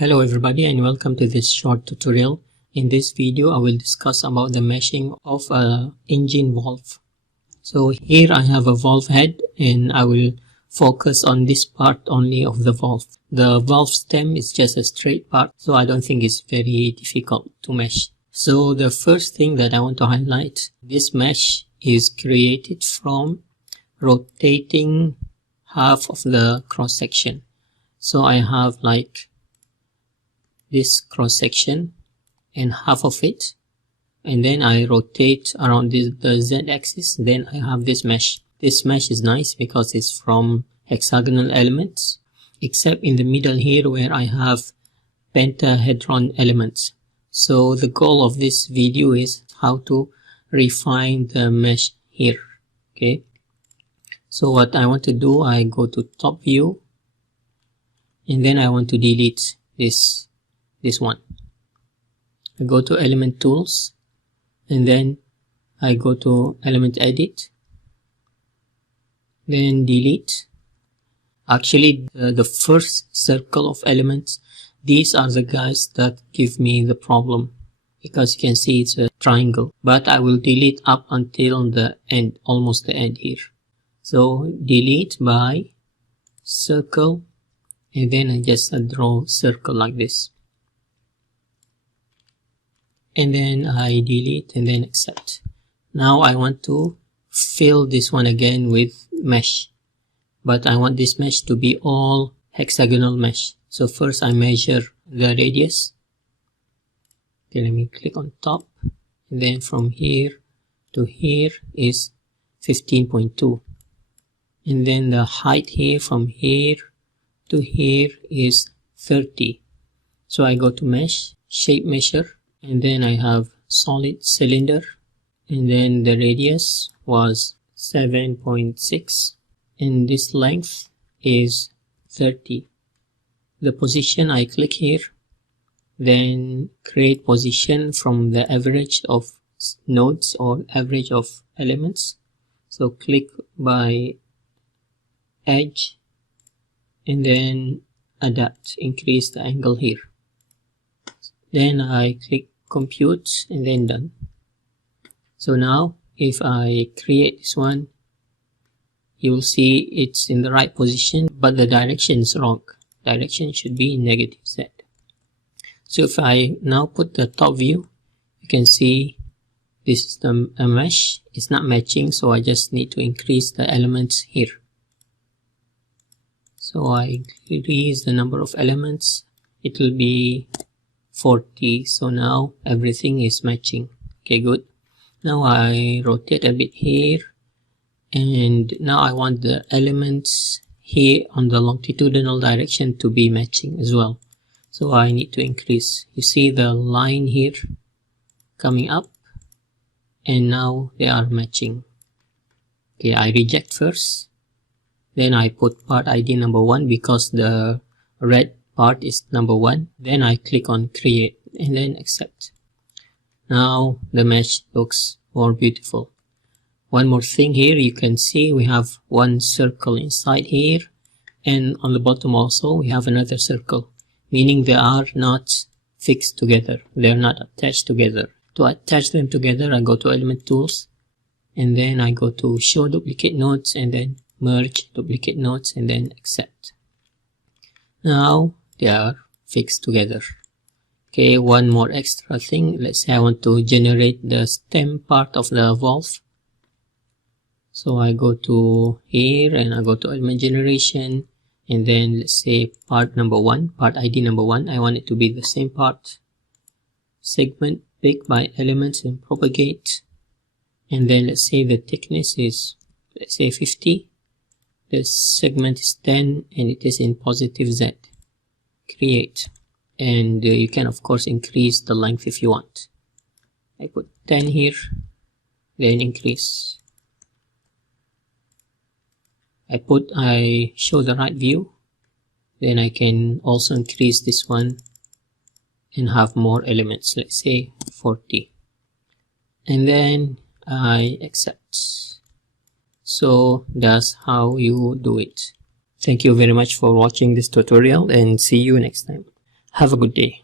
Hello everybody and welcome to this short tutorial. In this video I will discuss about the meshing of a engine valve. So here I have a valve head and I will focus on this part only of the valve. The valve stem is just a straight part, so I don't think it's very difficult to mesh. So the first thing that I want to highlight, this mesh is created from rotating half of the cross section. So I have like this cross section and half of it, and then I rotate around the z-axis, then I have this mesh. This mesh is nice because it's from hexagonal elements, except in the middle here where I have pentahedron elements. So the goal of this video is how to refine the mesh here. Okay, so what I want to do, I go to top view and then I want to delete this one. I go to element tools and then I go to element edit, then delete. Actually the first circle of elements, these are the guys that give me the problem, because you can see it's a triangle, but I will delete up until the end, almost the end here. So delete by circle and then I just draw circle like this. And then I delete and then accept. Now I want to fill this one again with mesh, but I want this mesh to be all hexagonal mesh. So first I measure the radius. Okay, let me click on top, and then from here to here is 15.2, and then the height here from here to here is 30. So I go to mesh, shape measure, and then I have solid cylinder, and then the radius was 7.6 and this length is 30. The position, I click here, then create position from the average of nodes or average of elements. So click by edge and then adapt, increase the angle here. Then I click compute and then done. So now if I create this one, you will see it's in the right position, but the direction is wrong. Direction should be negative z. So if I now put the top view, you can see this is the mesh. It's not matching, so I just need to increase the elements here. So I increase the number of elements, it will be 40. So now everything is matching. Okay, good. Now I rotate a bit here, and now I want the elements here on the longitudinal direction to be matching as well. So I need to increase. You see the line here coming up, and now they are matching. Okay, I reject first, then I put part ID number 1 because the red part is number 1. Then I click on create and then accept. Now the mesh looks more beautiful. One more thing here, you can see we have one circle inside here, and on the bottom also we have another circle, meaning they are not fixed together, they are not attached together. To attach them together, I go to element tools and then I go to show duplicate nodes and then merge duplicate nodes and then accept. Now they are fixed together. Okay, one more extra thing. Let's say I want to generate the stem part of the valve. So I go to here and I go to element generation, and then let's say part number 1, part ID number 1. I want it to be the same part. Segment, pick by elements and propagate. And then let's say the thickness is, let's say 50. The segment is 10 and it is in positive Z. Create, and you can of course increase the length if you want. I put 10 here, then increase. I show the right view, then I can also increase this one and have more elements, let's say 40, and then I accept. So that's how you do it. Thank you very much for watching this tutorial and see you next time. Have a good day.